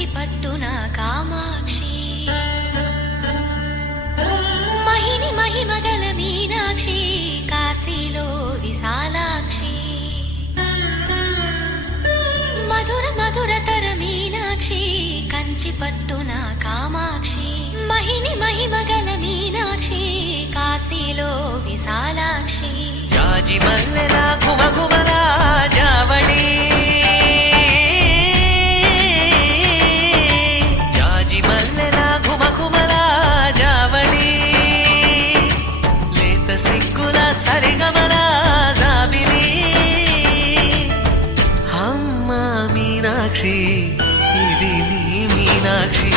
కంచి పట్టున కామాక్షి మహిని మహిమగల మీనాక్షి కాశీలో విశాలాక్షి మధుర మధురతర మీనాక్షి కంచి పట్టున కామాక్షి మహిని మహిమగల మీనాక్షి కాశీలో విశాలాక్షి జాజి మల్లెలా ఘుమఘుమలా జావళి జాజి మల్లెలా ఘుమఘుమలా జావళి లేత సిగ్గుల సరిగమల జాబిలి అమ్మ మీనాక్షి ఇది నీ మీనాక్షి